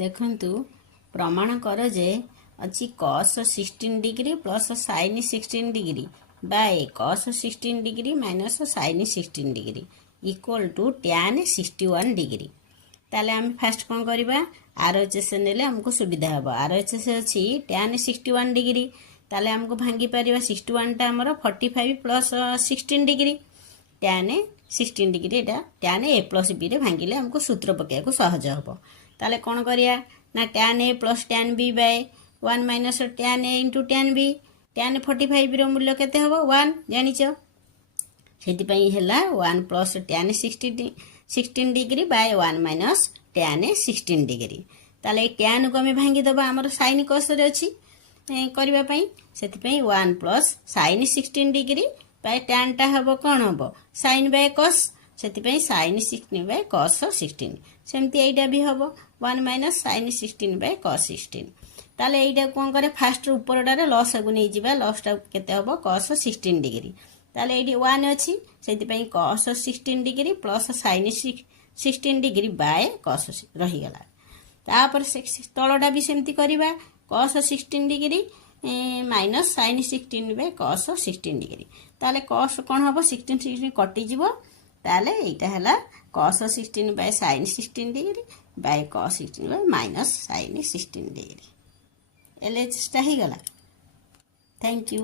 ଦେଖନ୍ତୁ ପ୍ରମାଣ କର ଯେ ଅଛି cos 16 degree plus sin 16 degree by cos 16 degree minus sin 16 degree equal to tan 61 degree. ताले हम फास्ट कौन करवा RHS नेले हमको सुविधा हम RHS अच्छी tan 61 डिग्री ताले हमको भांगी पार 61 टा हमर 45 plus 16 degree tan 16 degree Etah tan a plus b रे भांगिले हमको सूत्र पकेया को सहज हम। ताले कौन करिया ना tan a plus tan b by 1 minus tan a into tan b tan 45 रो मूल्य केते हबो 1 जानिच सेति पई हैला 1 plus tan 16 degree by 1 minus tan 16 degree. ताले tan को हम भांगी दबा हमर sin cos रे अछि करबा पई सेति पई 1 plus sin 16 degree bye tan टा हबो कोन हबो sin बाय cos सेति पई sin 16 बाय cos 16 सेमती एटा भी हबो 1 माइनस sin 16 बाय cos 16। ताले एटा कोन करे फास्ट ऊपरटारे लॉस को नै जिबा लॉस टा केते हबो cos 16 डिग्री ताले एटी 1 अछि सेति पई cos 16 degree plus sin 16 degree by cos रही गला। तापर तळटा भी सेमती करबा cos 16 degree minus sin 16 by cos 16 degree ताले cos कोन हबो 16 कटि जिवो ताले एटा हला cos 16 by sin 16 degree by cos 16 by minus sin 16 degree LHS टा ही गला। Thank you.